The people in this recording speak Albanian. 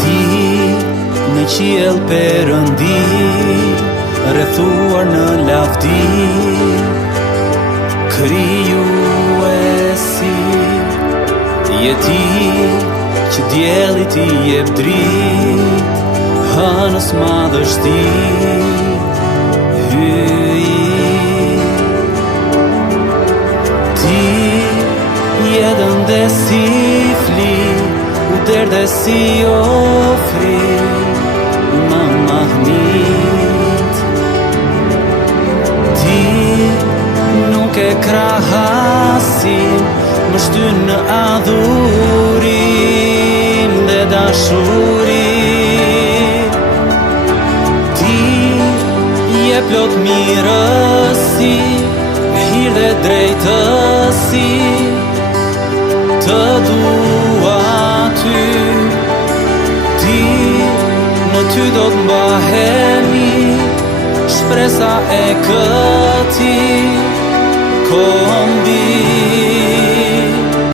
ti në qiell Perëndi, rrethuar në lavdi, krijuesi. Je ti që diellit i jep dritë, hënës madhështi, ti jetën dhe si fli, u derdhe si ofri, më mahnit. Ti nuk e krahasim, më shtyn në adhurim dhe dashuri. Ti je plot mirësi, hir dhe drejtësi, të dua ty. Ti në ty do të mbahemi, shpresa e këtij.